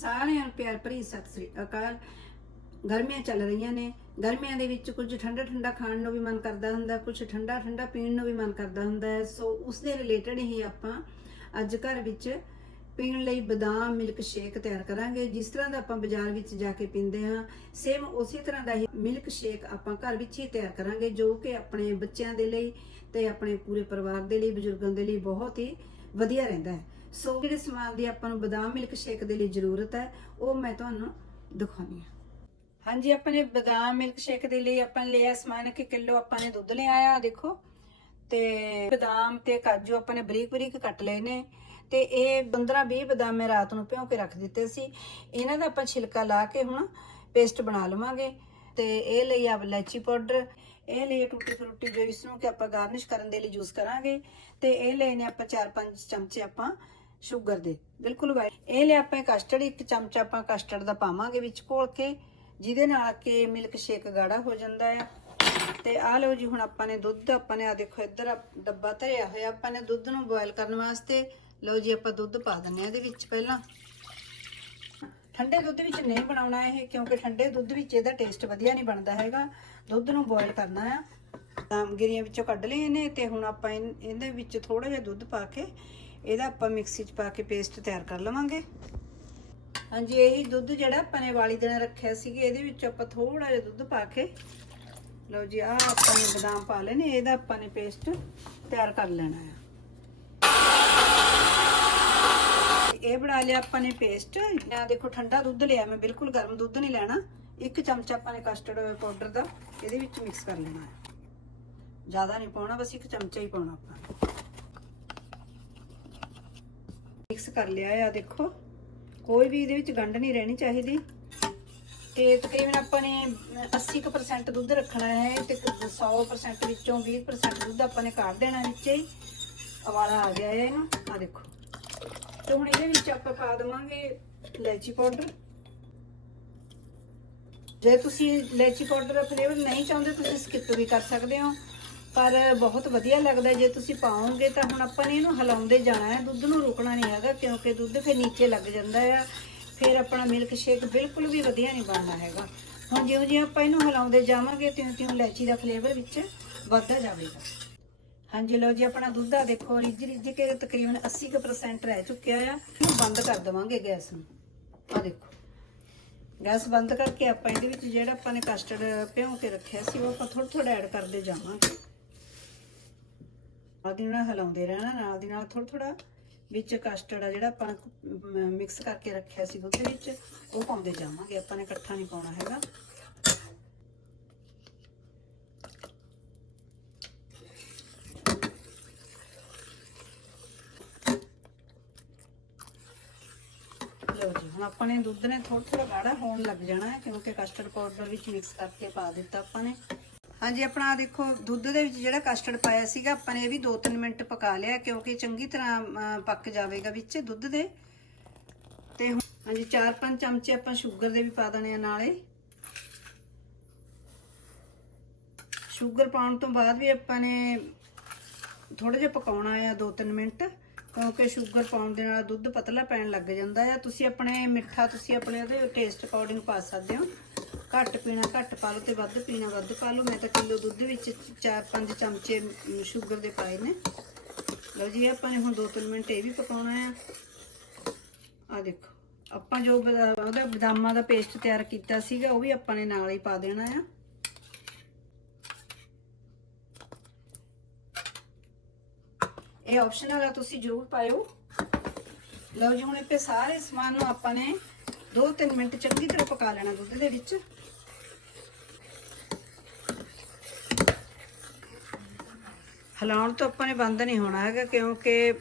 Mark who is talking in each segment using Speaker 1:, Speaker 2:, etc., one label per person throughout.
Speaker 1: ਸਾਰਿਆਂ ਨੂੰ ਪਿਆਰ ਭਰੀ ਸਤਿ ਸ੍ਰੀ ਅਕਾਲ। ਗਰਮੀਆਂ ਚੱਲ ਰਹੀਆਂ ਨੇ। ਗਰਮੀਆਂ ਦੇ ਵਿੱਚ ਕੁਝ ਠੰਡਾ ਠੰਡਾ ਖਾਣ ਨੂੰ ਵੀ ਮਨ ਕਰਦਾ ਹੁੰਦਾ, ਕੁਝ ਠੰਡਾ ਠੰਡਾ ਪੀਣ ਨੂੰ ਵੀ ਮਨ ਕਰਦਾ ਹੁੰਦਾ ਹੈ। ਸੋ ਉਸ ਦੇ ਰਿਲੇਟਡ ਹੀ ਆਪਾਂ ਅੱਜ ਘਰ ਵਿੱਚ ਪੀਣ ਲਈ ਬਦਾਮ ਮਿਲਕ ਸ਼ੇਕ ਤਿਆਰ ਕਰਾਂਗੇ। ਜਿਸ ਤਰ੍ਹਾਂ ਦਾ ਆਪਾਂ ਬਾਜ਼ਾਰ ਵਿੱਚ ਜਾ ਕੇ ਪੀਂਦੇ ਹਾਂ ਸੇਮ ਉਸੇ ਤਰ੍ਹਾਂ ਦਾ ਹੀ ਮਿਲਕ ਸ਼ੇਕ ਆਪਾਂ ਘਰ ਵਿੱਚ ਹੀ ਤਿਆਰ ਕਰਾਂਗੇ, ਜੋ ਕਿ ਆਪਣੇ ਬੱਚਿਆਂ ਦੇ ਲਈ ਤੇ ਆਪਣੇ ਪੂਰੇ ਪਰਿਵਾਰ ਦੇ ਲਈ, ਬਜ਼ੁਰਗਾਂ ਦੇ ਲਈ ਬਹੁਤ ਹੀ ਵਧੀਆ ਰਹਿੰਦਾ ਹੈ। ਸੋ ਜਿਹੜੇ ਸਮਾਨ ਦੀ ਆਪਾਂ ਨੂੰ ਬਦਾਮ ਮਿਲਕ ਸ਼ੇਕ ਦੇ ਲਈ ਜ਼ਰੂਰਤ ਹੈ, ਉਹ ਮੈਂ ਤੁਹਾਨੂੰ ਦਿਖਾਉਣੀ ਹਾਂ। ਹਾਂਜੀ, ਆਪਣੇ ਬਦਾਮ ਮਿਲਕ ਸ਼ੇਕ ਦੇ ਲਈ ਆਪਾਂ ਲਿਆ ਸਮਾਨ ਕਿ ਕਿਲੋ ਆਪਾਂ ਨੇ ਦੁੱਧ ਲਿਆ ਆ ਦੇਖੋ। ਤੇ ਬਦਾਮ ਤੇ ਕਾਜੂ ਆਪਾਂ ਨੇ ਬਰੀਕ ਬਰੀਕ ਕੱਟ ਲਏ ਨੇ। ਤੇ ਇਹ 15 20 ਬਦਾਮ ਮੈਂ ਰਾਤ ਨੂੰ ਭਿਓ ਕੇ ਰੱਖ ਦਿੱਤੇ ਸੀ। ਇਹਨਾਂ ਦਾ ਆਪਾਂ ਛਿਲਕਾ ਲਾ ਕੇ ਹੁਣ ਪੇਸਟ ਬਣਾ ਲਵਾਂਗੇ। ਤੇ ਇਹ ਲਈ ਆ ਇਲਾਚੀ ਪਾਊਡਰ, ਇਹ ਲਈ ਟੁੱਟੀ ਫਰੂਟੀ ਜੋ ਇਸ ਨੂੰ ਕਿ ਆਪਾਂ ਗਾਰਨਿਸ਼ ਕਰਨ ਦੇ ਲਈ ਯੂਜ਼ ਕਰਾਂਗੇ। ਤੇ ਇਹ ਲਏ ਨੇ ਆਪਾਂ 4-5 ਚਮਚੇ ਆਪਾਂ ਸ਼ੂਗਰ ਦੇ, ਬਿਲਕੁਲ ਵਾਈਟ। ਇਹ ਲਿਆ ਆਪਾਂ ਕਸਟਰਡ, ਇੱਕ ਚਮਚਾ ਆਪਾਂ ਕਸਟਰਡ ਦਾ ਪਾਵਾਂਗੇ ਵਿੱਚ ਘੋਲ ਕੇ, ਜਿਹਦੇ ਨਾਲ ਕਿ ਮਿਲਕ ਸ਼ੇਕ ਗਾੜਾ ਹੋ ਜਾਂਦਾ ਆ। ਤੇ ਆ ਲਓ ਜੀ, ਹੁਣ ਆਪਾਂ ਨੇ ਦੁੱਧ, ਆਪਾਂ ਨੇ ਆ ਦੇਖੋ ਇੱਧਰ ਡੱਬਾ ਧਰਿਆ ਹੋਇਆ, ਆਪਾਂ ਨੇ ਦੁੱਧ ਨੂੰ ਬੋਇਲ ਕਰਨ ਵਾਸਤੇ ਲਓ ਜੀ ਆਪਾਂ ਦੁੱਧ ਪਾ ਦਿੰਨੇ ਆ ਇਹਦੇ ਵਿੱਚ ਪਹਿਲਾਂ। ਠੰਡੇ ਦੁੱਧ ਵਿੱਚ ਨਹੀਂ ਬਣਾਉਣਾ ਇਹ, ਕਿਉਂਕਿ ਠੰਡੇ ਦੁੱਧ ਵਿੱਚ ਇਹਦਾ ਟੇਸਟ ਵਧੀਆ ਨਹੀਂ ਬਣਦਾ ਹੈਗਾ। ਦੁੱਧ ਨੂੰ ਬੋਇਲ ਕਰਨਾ ਆ। ਤਾਂ ਗਿਰੀਆਂ ਵਿੱਚੋਂ ਕੱਢ ਲਏ ਨੇ ਤੇ ਹੁਣ ਆਪਾਂ ਇਨ- ਇਹਦੇ ਵਿੱਚ ਥੋੜਾ ਜਿਹਾ ਦੁੱਧ ਪਾ ਕੇ ਇਹਦਾ ਆਪਾਂ ਮਿਕਸੀ 'ਚ ਪਾ ਕੇ ਪੇਸਟ ਤਿਆਰ ਕਰ ਲਵਾਂਗੇ। ਹਾਂਜੀ, ਇਹੀ ਦੁੱਧ ਜਿਹੜਾ ਆਪਾਂ ਨੇ ਵਾਲੀ ਦਿਨ ਰੱਖਿਆ ਸੀਗਾ, ਇਹਦੇ ਵਿੱਚ ਆਪਾਂ ਥੋੜਾ ਜਿਹਾ ਦੁੱਧ ਪਾ ਕੇ, ਲਓ ਜੀ ਆ ਆਪਾਂ ਨੇ ਬਦਾਮ ਪਾ ਲੈਣੇ ਇਹਦਾ ਆਪਾਂ ਨੇ ਪੇਸਟ ਤਿਆਰ ਕਰ ਲੈਣਾ ਆ। ਇਹ ਬਣਾ ਲਿਆ ਆਪਾਂ ਨੇ ਪੇਸਟ ਇਹ ਦੇਖੋ ਠੰਡਾ ਦੁੱਧ ਲਿਆ, ਮੈਂ ਬਿਲਕੁਲ ਗਰਮ ਦੁੱਧ ਨਹੀਂ ਲੈਣਾ। ਇੱਕ ਚਮਚਾ ਆਪਾਂ ਨੇ ਕਸਟਰਡ ਪਾਊਡਰ ਦਾ, ਇਹਦੇ ਵਿੱਚ ਮਿਕਸ ਕਰ ਲੈਣਾ ਹੈ। ਜ਼ਿਆਦਾ ਨਹੀਂ ਪਾਉਣਾ, ਬਸ ਇੱਕ ਚਮਚਾ ਹੀ ਪਾਉਣਾ ਆਪਾਂ। ਮਿਕਸ ਕਰ ਲਿਆ ਆ ਦੇਖੋ। ਕੋਈ ਵੀ ਇਹਦੇ ਵਿੱਚ ਗੰਢ ਨਹੀਂ ਰਹਿਣੀ ਚਾਹੀਦੀ। ਤੇ ਤਕਰੀਬਨ ਆਪਾਂ ਨੇ 80% ਦੁੱਧ ਰੱਖਣਾ ਹੈ ਤੇ 100% ਵਿੱਚੋਂ 20% ਦੁੱਧ ਆਪਾਂ ਨੇ ਕੱਢ ਦੇਣਾ ਵਿੱਚ ਹੀ। ਅਵਾਲਾ ਆ ਗਿਆ ਹੈ ਇਹਨੂੰ। ਆ ਦੇਖੋ। ਤੇ ਹੁਣ ਇਹਦੇ ਵਿੱਚ ਆਪਾਂ ਪਾ ਦੇਵਾਂਗੇ ਇਲਾਇਚੀ ਪਾਊਡਰ। ਜੇ ਤੁਸੀਂ ਇਲਾਇਚੀ ਪਾਊਡਰ ਦਾ ਫਲੇਵਰ ਨਹੀਂ ਚਾਹੁੰਦੇ, ਤੁਸੀਂ ਸਕਿਪ ਵੀ ਕਰ ਸਕਦੇ ਹੋ। ਪਰ ਬਹੁਤ ਵਧੀਆ ਲੱਗਦਾ ਜੇ ਤੁਸੀਂ ਪਾਓਗੇ ਤਾਂ ਹੁਣ ਆਪਾਂ ਨੇ ਇਹਨੂੰ ਹਿਲਾਉਂਦੇ ਜਾਣਾ ਹੈ। ਦੁੱਧ ਨੂੰ ਰੁਕਣਾ ਨਹੀਂ ਹੈਗਾ, ਕਿਉਂਕਿ ਦੁੱਧ ਫਿਰ ਨੀਚੇ ਲੱਗ ਜਾਂਦਾ ਆ। ਫਿਰ ਆਪਣਾ ਮਿਲਕ ਸ਼ੇਕ ਬਿਲਕੁਲ ਵੀ ਵਧੀਆ ਨਹੀਂ ਬਣਨਾ ਹੈਗਾ। ਹੁਣ ਜਿਉਂ ਜਿਉਂ ਆਪਾਂ ਇਹਨੂੰ ਹਿਲਾਉਂਦੇ ਜਾਵਾਂਗੇ ਤਿਉਂ ਤਿਉਂ ਇਲਾਇਚੀ ਦਾ ਫਲੇਵਰ ਵਿੱਚ ਵੱਧਦਾ ਜਾਵੇਗਾ। ਹਾਂਜੀ ਲਓ ਜੀ, ਆਪਣਾ ਦੁੱਧ ਆ ਦੇਖੋ, ਰਿੱਝ ਰਿੱਝ ਕੇ ਤਕਰੀਬਨ 80% ਰਹਿ ਚੁੱਕਿਆ ਆ। ਇਹਨੂੰ ਬੰਦ ਕਰ ਦੇਵਾਂਗੇ ਗੈਸ ਨੂੰ। ਆ ਦੇਖੋ। ਗੈਸ ਬੰਦ ਕਰਕੇ ਆਪਾਂ ਇਹਦੇ ਵਿੱਚ ਜਿਹੜਾ ਆਪਾਂ ਨੇ ਕਸਟਰਡ ਭਿਉਂ ਕੇ ਰੱਖਿਆ ਸੀ, ਉਹ ਆਪਾਂ ਥੋੜਾ ਥੋੜਾ ਐਡ ਕਰਦੇ ਜਾਵਾਂਗੇ। ਨਾਲ ਦੀ ਨਾਲ ਹਿਲਾਉਂਦੇ ਰਹਿਣਾ, ਨਾਲ ਦੀ ਨਾਲ ਥੋੜਾ ਥੋੜਾ ਵਿੱਚ ਕਸਟਰਡ ਆ ਜਿਹੜਾ ਆਪਾਂ ਮਿਕਸ ਕਰਕੇ ਰੱਖਿਆ ਸੀ ਦੁੱਧ ਵਿੱਚ, ਉਹ ਪਾਉਂਦੇ ਜਾਵਾਂਗੇ। ਆਪਾਂ ਨੇ ਇਕੱਠਾ ਨਹੀਂ ਪਾਉਣਾ ਹੈਗਾ ਲਓ ਜੀ ਹੁਣ ਆਪਾਂ ਨੇ ਦੁੱਧ ਨੇ ਥੋੜਾ ਥੋੜਾ ਗਾੜਾ ਹੋਣ ਲੱਗ ਜਾਣਾ ਹੈ ਕਿਉਂਕਿ ਕਸਟਰਡ ਪਾਊਡਰ ਵਿੱਚ ਮਿਕਸ ਕਰਕੇ ਪਾ ਦਿੱਤਾ ਆਪਾਂ ਨੇ। ਹਾਂਜੀ ਆਪਣਾ ਦੇਖੋ ਦੁੱਧ ਦੇ ਵਿੱਚ ਜਿਹੜਾ ਕਸਟਰਡ ਪਾਇਆ ਸੀਗਾ ਆਪਾਂ ਨੇ ਇਹ ਵੀ 2-3 ਮਿੰਟ ਪਕਾ ਲਿਆ ਕਿਉਂਕਿ ਚੰਗੀ ਤਰ੍ਹਾਂ ਅਮ, ਪੱਕ ਜਾਵੇਗਾ ਵਿੱਚ ਦੁੱਧ ਦੇ। ਤੇ ਹਾਂਜੀ 4-5 ਚਮਚੇ ਆਪਾਂ ਸ਼ੂਗਰ ਦੇ ਵੀ ਪਾ ਦੇਣੇ ਆ ਨਾਲੇ। ਸ਼ੂਗਰ ਪਾਉਣ ਤੋਂ ਬਾਅਦ ਵੀ ਆਪਾਂ ਨੇ ਥੋੜਾ ਜਿਹਾ ਪਕਾਉਣਾ ਆ 2-3 ਮਿੰਟ। ਕਿਉਂਕਿ ਸ਼ੂਗਰ ਪਾਉਣ ਦੇ ਨਾਲ ਦੁੱਧ ਪਤਲਾ ਪੈਣ ਲੱਗ ਜਾਂਦਾ ਆ। ਤੁਸੀਂ ਆਪਣੇ ਮਿੱਠਾ ਤੁਸੀਂ ਆਪਣੇ ਉਹਦੇ ਟੇਸਟ ਅਕੋਰਡਿੰਗ ਪਾ ਸਕਦੇ ਹੋ। ਘੱਟ ਪੀਣਾ ਘੱਟ ਪਾ ਲਓ ਤੇ ਵੱਧ ਪੀਣਾ ਵੱਧ ਪਾ ਲਓ। ਮੈਂ ਤਾਂ ਕਿਲੋ ਦੁੱਧ ਵਿੱਚ 4-5 ਚਮਚੇ ਅਮ, ਸ਼ੂਗਰ ਦੇ ਪਾਏ ਨੇ। ਲਓ ਜੀ ਇਹ ਆਪਾਂ ਨੇ ਹੁਣ 2-3 ਮਿੰਟ ਇਹ ਵੀ ਪਕਾਉਣਾ ਆ। ਆ ਦੇਖੋ ਆਪਾਂ ਜੋ ਬਦਾ- ਉਹਦਾ ਬਦਾਮਾਂ ਦਾ ਪੇਸਟ ਤਿਆਰ ਕੀਤਾ ਸੀਗਾ ਉਹ ਵੀ ਆਪਾਂ ਨੇ ਨਾਲ ਹੀ ਪਾ ਦੇਣਾ ਆ। ਇਹ ਆਪਸ਼ਨਲ ਆ ਤੁਸੀਂ ਜ਼ਰੂਰ ਪਾਇਓ। ਲਓ ਜੀ, ਹੁਣ ਇੱਥੇ ਸਾਰੇ ਸਮਾਨ ਨੂੰ ਆਪਾਂ ਨੇ 2-3 ਮਿੰਟ ਚੰਗੀ ਤਰ੍ਹਾਂ ਪਕਾ ਲੈਣਾ ਦੁੱਧ ਦੇ ਵਿੱਚ। ਹਿਲਾਉਣ ਤੋਂ ਆਪਾਂ ਨੇ ਬੰਦ ਨਹੀਂ ਹੋਣਾ ਹੈਗਾ, ਕਿਉਂਕਿ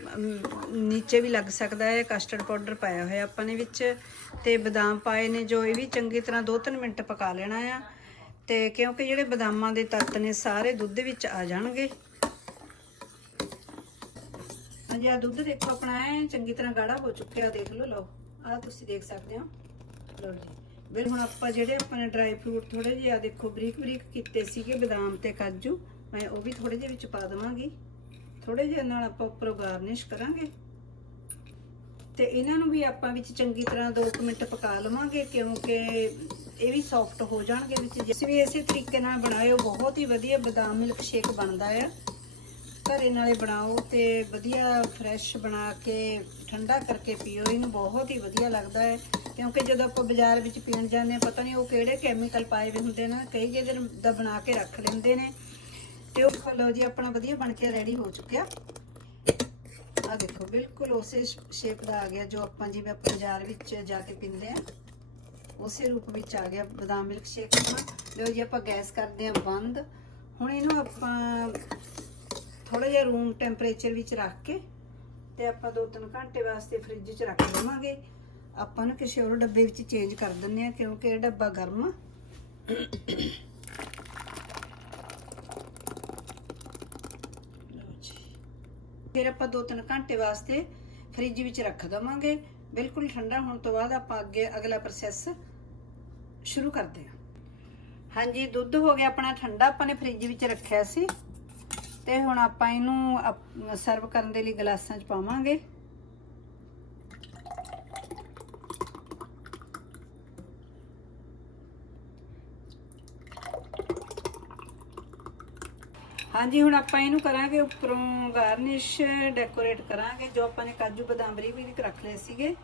Speaker 1: ਨੀਚੇ ਵੀ ਲੱਗ ਸਕਦਾ ਹੈ ਕਸਟਰਡ ਪਾਊਡਰ ਪਾਇਆ ਹੋਇਆ ਆਪਾਂ ਨੇ ਵਿੱਚ। ਤੇ ਬਦਾਮ ਪਾਏ ਨੇ ਜੋ ਇਹ ਵੀ ਚੰਗੀ ਤਰ੍ਹਾਂ 2-3 ਮਿੰਟ ਪਕਾ ਲੈਣਾ ਆ। ਤੇ ਕਿਉਂਕਿ ਜਿਹੜੇ ਬਦਾਮਾਂ ਦੇ ਤੱਤ ਨੇ, ਸਾਰੇ ਦੁੱਧ ਵਿੱਚ ਆ ਜਾਣਗੇ। ਹਾਂਜੀ ਆ ਦੁੱਧ ਦੇਖੋ ਆਪਣਾ, ਐ ਚੰਗੀ ਤਰ੍ਹਾਂ ਗਾੜਾ ਹੋ ਚੁੱਕਿਆ ਦੇਖ ਲਓ ਲਓ ਆ ਤੁਸੀਂ ਦੇਖ ਸਕਦੇ ਹੋ। ਲਓ ਜੀ ਬਿਲ ਹੁਣ ਆਪਾਂ ਜਿਹੜੇ ਆਪਣੇ ਡਰਾਈ ਫਰੂਟ ਥੋੜੇ ਜਿਹੇ ਆ ਦੇਖੋ, ਬਰੀਕ ਬਰੀਕ ਕੀਤੇ ਸੀਗੇ, ਬਦਾਮ ਤੇ ਕਾਜੂ, ਮੈਂ ਉਹ ਵੀ ਥੋੜੇ ਜਿਹੇ ਵਿੱਚ ਪਾ ਦਵਾਂਗੀ। ਥੋੜੇ ਜਿਹੇ ਨਾਲ ਆਪਾਂ ਉੱਪਰੋਂ ਗਾਰਨਿਸ਼ ਕਰਾਂਗੇ। ਤੇ ਇਹਨਾਂ ਨੂੰ ਵੀ ਆਪਾਂ ਵਿੱਚ ਚੰਗੀ ਤਰ੍ਹਾਂ 2 ਮਿੰਟ ਪਕਾ ਲਵਾਂਗੇ, ਕਿਉਂਕਿ ਇਹ ਵੀ ਸੌਫਟ ਹੋ ਜਾਣਗੇ ਵਿੱਚ। ਜਿਸ ਵੀ ਇਸੇ ਤਰੀਕੇ ਨਾਲ ਬਣਾਇਓ ਬਹੁਤ ਹੀ ਵਧੀਆ ਬਦਾਮ ਮਿਲਕ ਸ਼ੇਕ ਬਣਦਾ ਆ। ਘਰੇ ਨਾਲੇ ਬਣਾਓ ਤੇ ਵਧੀਆ ਫਰੈਸ਼ ਬਣਾ ਕੇ, ਠੰਡਾ ਕਰਕੇ ਪੀਓ। ਇਹਨੂੰ ਬਹੁਤ ਹੀ ਵਧੀਆ ਲੱਗਦਾ ਹੈ। ਕਿਉਂਕਿ ਜਦੋਂ ਆਪਾਂ ਬਾਜ਼ਾਰ ਵਿੱਚ ਪੀਣ ਜਾਂਦੇ ਹਾਂ, ਪਤਾ ਨਹੀਂ ਉਹ ਕਿਹੜੇ ਕੈਮੀਕਲ ਪਾਏ ਹੋਏ ਹੁੰਦੇ ਨੇ, ਕਈ ਜਿਹੇ ਦਾ ਬਣਾ ਕੇ ਰੱਖ ਲੈਂਦੇ ਨੇ। ਤੇ ਉਹ ਲਓ ਜੀ, ਆਪਣਾ ਵਧੀਆ ਬਣ ਕੇ ਰੈਡੀ ਹੋ ਚੁੱਕਿਆ। ਆ ਦੇਖੋ, ਬਿਲਕੁਲ ਉਸੇ ਸ਼ੇਪ ਦਾ ਆ ਗਿਆ, ਜੋ ਆਪਾਂ ਜਿਵੇਂ ਆਪਾਂ ਬਾਜ਼ਾਰ ਵਿੱਚ ਜਾ ਕੇ ਪੀਂਦੇ ਆ ਉਸੇ ਰੂਪ ਵਿੱਚ ਆ ਗਿਆ ਬਦਾਮ ਮਿਲਕ ਸ਼ੇਕ ਆਪਣਾ ਲਓ ਜੀ, ਆਪਾਂ ਗੈਸ ਕਰਦੇ ਆ ਬੰਦ। ਹੁਣ ਇਹਨੂੰ ਆਪਾਂ ਥੋੜਾ ਜਿਹਾ ਰੂਮ ਟੈਂਪਰੇਚਰ ਵਿੱਚ ਰੱਖ ਕੇ ਤੇ ਆਪਾਂ 2-3 ਘੰਟੇ ਵਾਸਤੇ ਫ੍ਰਿਜ 'ਚ ਰੱਖ ਦੇਵਾਂਗੇ। ਆਪਾਂ ਨੂੰ ਕਿਸੇ ਹੋਰ ਡੱਬੇ ਵਿੱਚ ਚੇਂਜ ਕਰ ਦਿੰਨੇ ਆ ਕਿਉਂਕਿ ਇਹ ਡੱਬਾ ਗਰਮ ਆ। ਫਿਰ ਆਪਾਂ 2-3 ਘੰਟੇ ਵਾਸਤੇ ਫ੍ਰਿਜ ਵਿੱਚ ਰੱਖ ਦਵਾਂਗੇ। ਬਿਲਕੁਲ ਠੰਡਾ ਹੋਣ ਤੋਂ ਬਾਅਦ ਆਪਾਂ ਅੱਗੇ ਅਗਲਾ ਪ੍ਰੋਸੈਸ ਸ਼ੁਰੂ ਕਰਦੇ ਹਾਂ। ਹਾਂਜੀ, ਦੁੱਧ ਹੋ ਗਿਆ ਆਪਣਾ ਠੰਡਾ। ਆਪਾਂ ਨੇ ਫ੍ਰਿਜ ਵਿੱਚ ਰੱਖਿਆ ਸੀ। ਤੇ ਹੁਣ ਆਪਾਂ ਇਹਨੂੰ ਸਰਵ ਕਰਨ ਦੇ ਲਈ ਗਲਾਸਾਂ 'ਚ ਪਾਵਾਂਗੇ। ਹਾਂਜੀ, ਹੁਣ ਆਪਾਂ ਇਹਨੂੰ ਕਰਾਂਗੇ ਉੱਪਰੋਂ ਗਾਰਨਿਸ਼ ਡੈਕੋਰੇਟ ਕਰਾਂਗੇ, ਜੋ ਆਪਾਂ ਨੇ ਕਾਜੂ ਬਦਾਮ ਬਰੀਕ ਬਰੀਕ ਰੱਖ ਲਏ ਸੀਗੇ।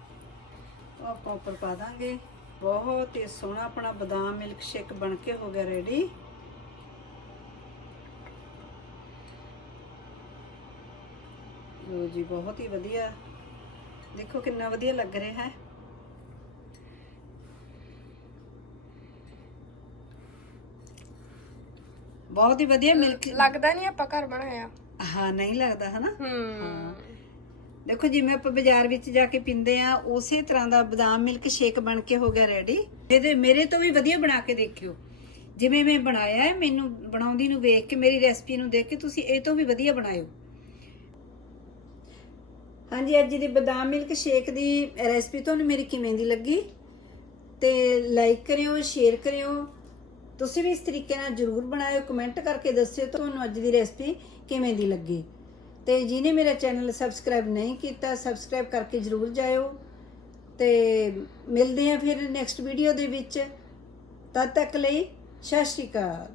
Speaker 1: ਉਹ ਆਪਾਂ ਉੱਪਰ ਪਾ ਦਾਂਗੇ। ਬਹੁਤ ਹੀ ਸੋਹਣਾ ਆਪਣਾ ਬਦਾਮ ਮਿਲਕ ਸ਼ੇਕ ਬਣ ਕੇ ਹੋ ਗਿਆ ਰੈਡੀ ਲੋ ਜੀ ਬਹੁਤ ਹੀ ਵਧੀਆ। ਦੇਖੋ ਕਿੰਨਾ ਵਧੀਆ ਲੱਗ ਰਿਹਾ ਹੈ। ਬਹੁਤ ਹੀ ਵਧੀਆ ਮਿਲਕ
Speaker 2: ਲੱਗਦਾ ਨਹੀਂ ਆਪਾਂ ਘਰ ਬਣਾਇਆ
Speaker 1: ਹਾਂ ਨਹੀਂ ਲੱਗਦਾ ਹਨਾ?
Speaker 2: ਹੂੰ।
Speaker 1: ਦੇਖੋ ਜਿਵੇਂ ਆਪਾਂ ਬਾਜ਼ਾਰ ਵਿੱਚ ਜਾ ਕੇ ਪੀਂਦੇ ਆ ਉਸੇ ਤਰ੍ਹਾਂ ਦਾ ਬਦਾਮ ਮਿਲਕ ਸ਼ੇਕ ਬਣ ਕੇ ਹੋ ਗਿਆ ਰੈਡੀ ਇਹਦੇ ਮੇਰੇ ਤੋਂ ਵੀ ਵਧੀਆ ਬਣਾ ਕੇ ਦੇਖਿਓ। ਜਿਵੇਂ ਮੈਂ ਬਣਾਇਆ ਹੈ ਮੈਨੂੰ ਬਣਾਉਂਦੀ ਨੂੰ ਵੇਖ ਕੇ ਮੇਰੀ ਰੈਸਪੀ ਨੂੰ ਦੇਖ ਕੇ ਤੁਸੀਂ ਇਹ ਤੋਂ ਵੀ ਵਧੀਆ ਬਣਾਇਓ। ਹਾਂਜੀ, ਅੱਜ ਦੀ ਬਦਾਮ ਮਿਲਕ ਸ਼ੇਕ ਦੀ ਰੈਸਪੀ ਤੁਹਾਨੂੰ ਮੇਰੀ ਕਿਵੇਂ ਦੀ ਲੱਗੀ? ਤੇ ਲਾਈਕ ਕਰਿਓ ਸ਼ੇਅਰ ਕਰਿਓ। ਤੁਸੀਂ ਵੀ ਇਸ ਤਰੀਕੇ ਨਾਲ ਜਰੂਰ ਬਣਾਇਓ ਕਮੈਂਟ ਕਰਕੇ ਦੱਸਿਓ ਤੁਹਾਨੂੰ ਅੱਜ ਦੀ ਰੈਸਪੀ ਕਿਵੇਂ ਦੀ ਲੱਗੀ। ਤੇ ਜਿਹਨੇ ਮੇਰਾ ਚੈਨਲ ਸਬਸਕ੍ਰਾਈਬ ਨਹੀਂ ਕੀਤਾ ਸਬਸਕ੍ਰਾਈਬ ਕਰਕੇ ਜਰੂਰ ਜਾਇਓ। ਤੇ ਮਿਲਦੇ ਹਾਂ ਫਿਰ ਨੈਕਸਟ ਵੀਡੀਓ ਦੇ ਵਿੱਚ। ਤਦ ਤੱਕ ਲਈ, ਸਤਿ ਸ਼੍ਰੀ ਅਕਾਲ।